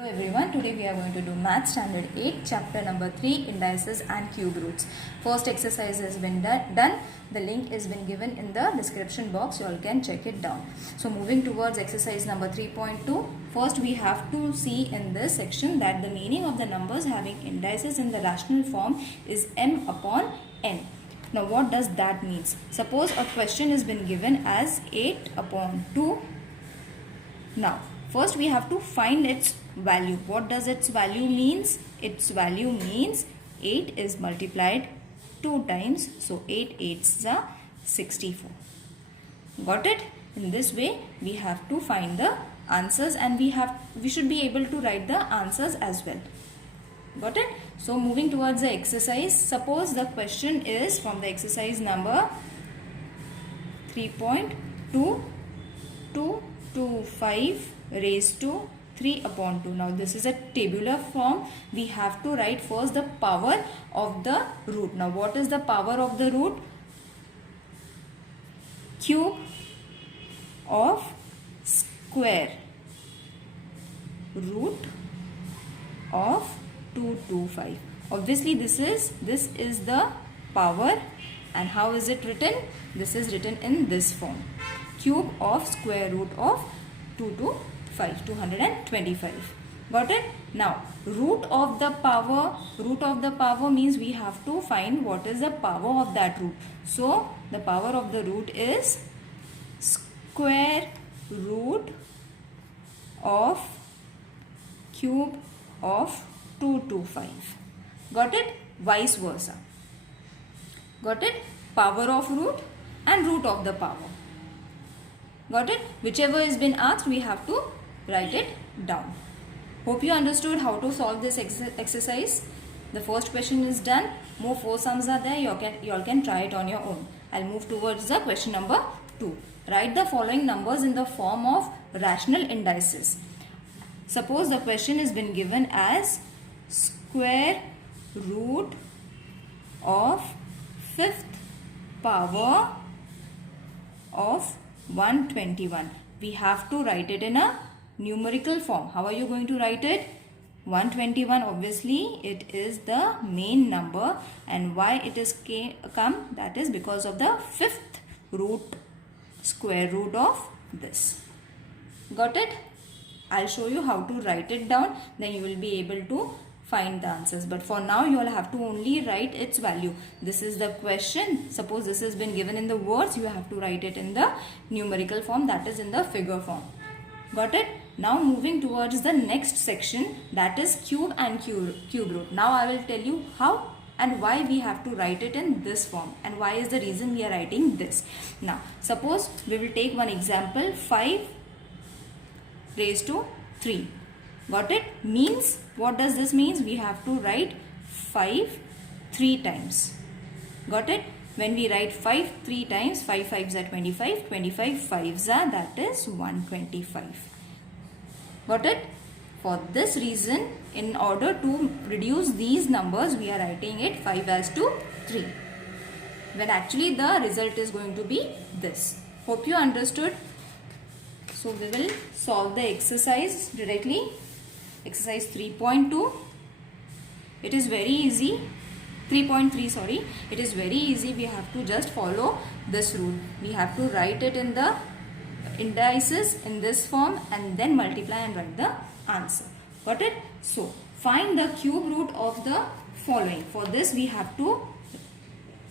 Hello everyone, today we are going to do Math Standard 8, Chapter number 3, Indices and Cube Roots. First exercise has been done. The link has been given in the description box. You all can check it down. So moving towards exercise number 3.2. First we have to see in this section that the meaning of the numbers having indices in the rational form is m upon n. Now what does that mean? Suppose a question has been given as 8 upon 2. Now first we have to find its value. What does its value means? Its value means 8 is multiplied 2 times. So 8 8s are 64. Got it? In this way we have to find the answers and we should be able to write the answers as well. Got it? So moving towards the exercise, suppose the question is from the exercise number 3.2 to 5 raised to 3 upon 2. Now this is a tabular form. We have to write first the power of the root. Now what is the power of the root? Cube of square root of 225. Obviously this is the power, and how is it written? This is written in this form. Cube of square root of 225. Got it? Now root of the power means we have to find what is the power of that root. So the power of the root is square root of cube of 225. Got it? Vice versa. Got it? Power of root and root of the power. Got it? Whichever is been asked, we have to write it down. Hope you understood how to solve this exercise. The first question is done. More 4 sums are there. You all can try it on your own. I'll move towards the question number 2. Write the following numbers in the form of rational indices. Suppose the question has been given as square root of 5th power of 121. We have to write it in a numerical form. How are you going to write it? 121, obviously it is the main number, and why it is come, that is because of the 5th root, square root of this. Got it? I'll show you how to write it down, then you will be able to find the answers. But for now you all have to only write its value. This is the question. Suppose this has been given in the words, you have to write it in the numerical form, that is in the figure form. Got it? Now moving towards the next section, that is cube and cube root. Now I will tell you how and why we have to write it in this form and why is the reason we are writing this. Now suppose we will take one example, 5 raised to 3. Got it? Means, what does this mean? We have to write 5 3 times. Got it? When we write 5 3 times, 5 5s are 25, 25 5s are, that is 125. Got it? For this reason, in order to reduce these numbers, we are writing it 5 as to 3. When actually the result is going to be this. Hope you understood. So we will solve the exercise directly. Exercise 3.2. It is very easy. 3.3, sorry. It is very easy. We have to just follow this rule. We have to write it in the indices in this form and then multiply and write the answer. Got it? So find the cube root of the following. For this we have to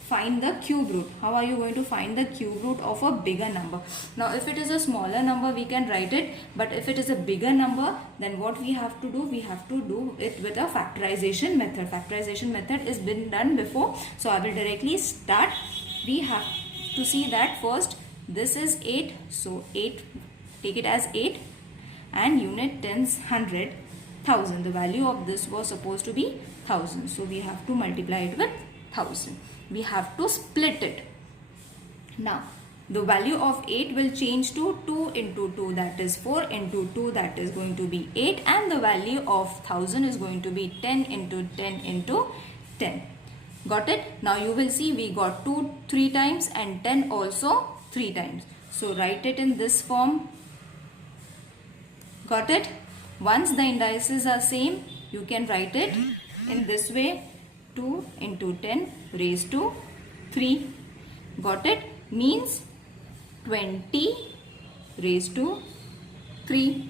find the cube root. How are you going to find the cube root of a bigger number? Now if it is a smaller number we can write it, but if it is a bigger number, then what we have to do? We have to do it with a factorization method. Factorization method has been done before, so I will directly start. We have to see that first this is 8, so 8, take it as 8, and unit tens, 100, 1000. The value of this was supposed to be 1000, so we have to multiply it with 1000. We have to split it. Now the value of 8 will change to 2 into 2, that is 4 into 2, that is going to be 8, and the value of 1000 is going to be 10 into 10 into 10. Got it? Now you will see we got 2 3 times and 10 also 3 times. So write it in this form. Got it? Once the indices are same, you can write it in this way. 2 into 10 raised to 3. Got it? Means 20 raised to 3.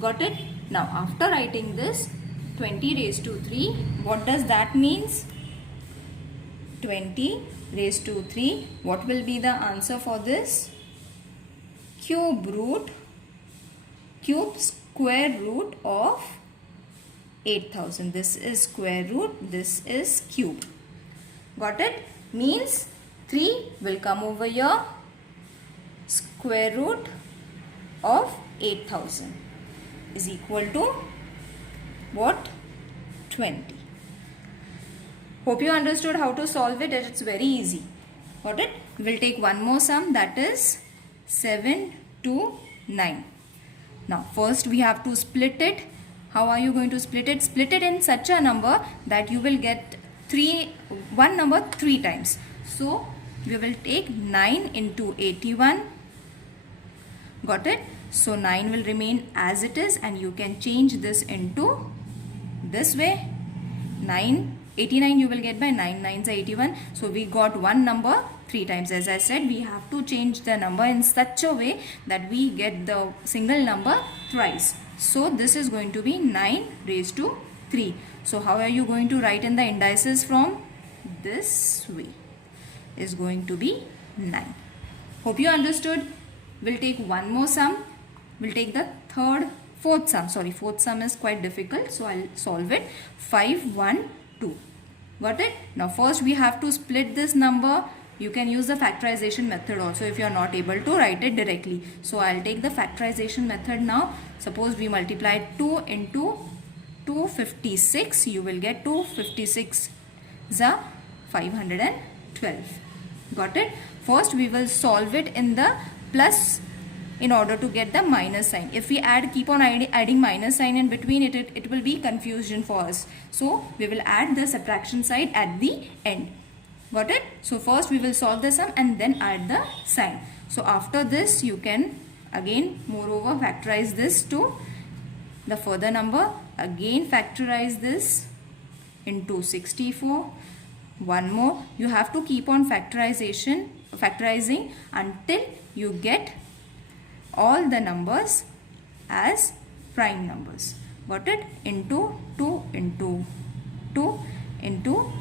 Got it? Now after writing this 20 raised to 3, what does that means? 20 raised to 3. What will be the answer for this? Cube square root of 8000. This is square root, this is cube. Got it? Means 3 will come over here. Square root of 8000 is equal to what? 20. Hope you understood how to solve it. It's very easy. Got it? We'll take one more sum, that is 7 to 9. Now first we have to split it. How are you going to split it? Split it in such a number that you will get one number 3 times. So we will take 9 into 81. Got it? So 9 will remain as it is, and you can change this into this way. 89 you will get by 9 9s are 81. So we got one number 3 times. As I said, we have to change the number in such a way that we get the single number thrice. So this is going to be 9 raised to 3. So how are you going to write in the indices from? This way is going to be 9. Hope you understood. We'll take one more sum. We'll take the fourth sum. Sorry, fourth sum is quite difficult, so I'll solve it. 5, 1, 2. Got it? Now first we have to split this number. You can use the factorization method also if you are not able to write it directly. So I'll take the factorization method now. Suppose we multiply 2 into 256. You will get 256 is 512. Got it? First we will solve it in the plus in order to get the minus sign. If we keep on adding minus sign in between, it will be confusion for us. So we will add the subtraction side at the end. Got it? So first we will solve the sum and then add the sign. So after this you can again moreover factorize this to the further number. Again factorize this into 64. One more. You have to keep on factorizing until you get all the numbers as prime numbers. Got it? Into 2 into 2 into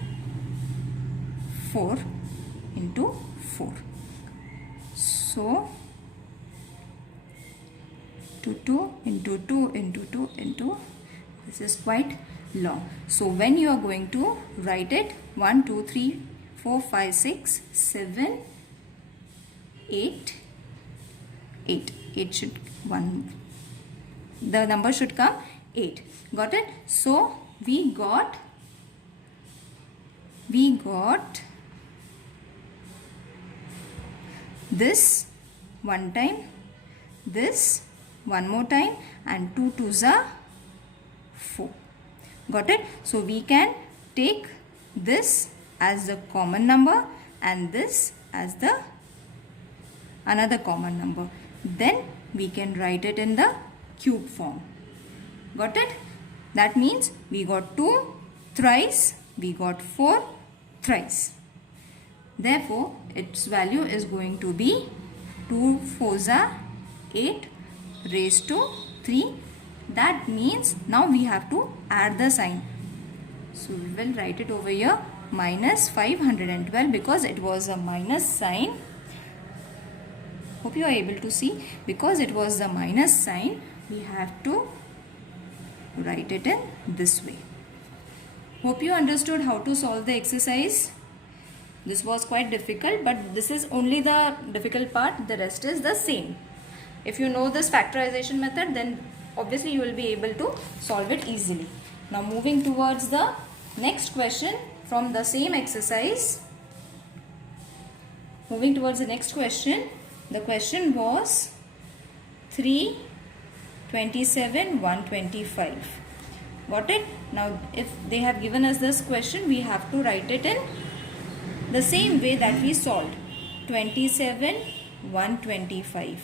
4 into 4. So 2 into 2 into 2 into, this is quite long. So when you are going to write it, 1 2 3 4 5 6 7 8 should the number should come 8. Got it? So we got this one time, this one more time, and 2 2s are 4. Got it? So we can take this as the common number and this as the another common number. Then we can write it in the cube form. Got it? That means we got 2 thrice, we got 4 thrice. Therefore, its value is going to be 2 4s are 8 raised to 3. That means now we have to add the sign. So we will write it over here, minus 512, because it was a minus sign. Hope you are able to see. Because it was the minus sign, we have to write it in this way. Hope you understood how to solve the exercise. This was quite difficult, but this is only the difficult part. The rest is the same. If you know this factorization method, then obviously you will be able to solve it easily. Now moving towards the next question from the same exercise. Moving towards the next question. The question was 3, 27, 125. Got it? Now if they have given us this question, we have to write it in the same way that we solved. 27, 125.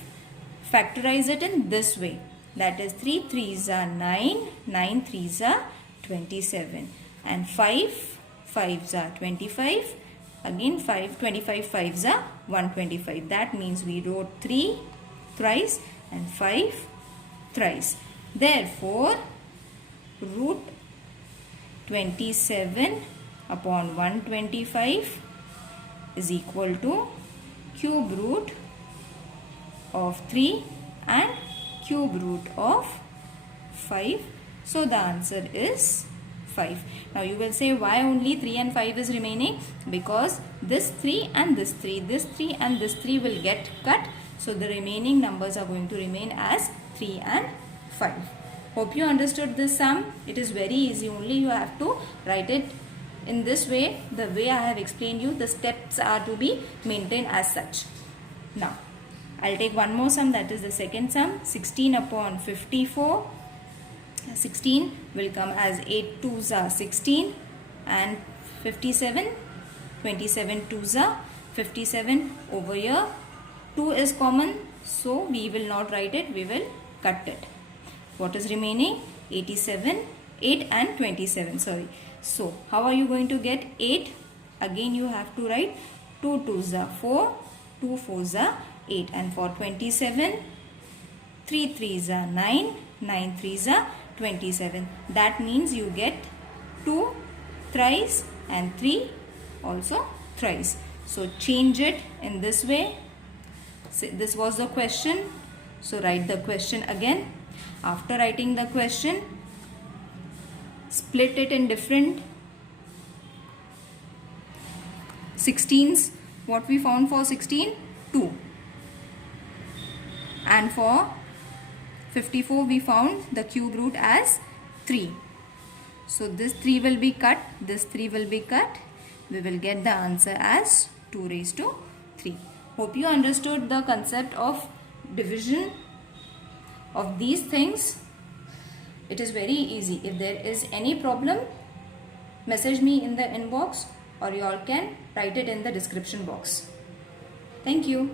Factorize it in this way. that is 3 3s are 9, 9 3s are 27, and 5 5s are 25, again 5 25 5s are 125. That means we wrote 3 thrice and 5 thrice. Therefore, root 27 upon 125 is equal to cube root of 3 and cube root of 5. So the answer is 5. Now you will say, why only 3 and 5 is remaining? Because this 3 and this 3, this 3 and this 3 will get cut. So the remaining numbers are going to remain as 3 and 5. Hope you understood this sum. It is very easy, only you have to write it in this way. The way I have explained you, the steps are to be maintained as such. Now, I'll take one more sum, that is the second sum. 16 upon 54. 16 will come as 8 2s are 16 and 57. 27 2s are 57 over here. 2 is common, so we will not write it, we will cut it. What is remaining? 87, 8 and 27, sorry. So, how are you going to get 8? Again you have to write 2 2s are 4, 2 4s are 8, and for 27, 3 3s are 9, 9 3s are 27. That means you get 2 thrice and 3 also thrice. So change it in this way. This was the question. So write the question again. After writing the question, split it in different 16s. What we found for 16? 2. And for 54 we found the cube root as 3. So this 3 will be cut, this 3 will be cut. We will get the answer as 2 raised to 3. Hope you understood the concept of division of these things. It is very easy. If there is any problem, message me in the inbox, or you all can write it in the description box. Thank you.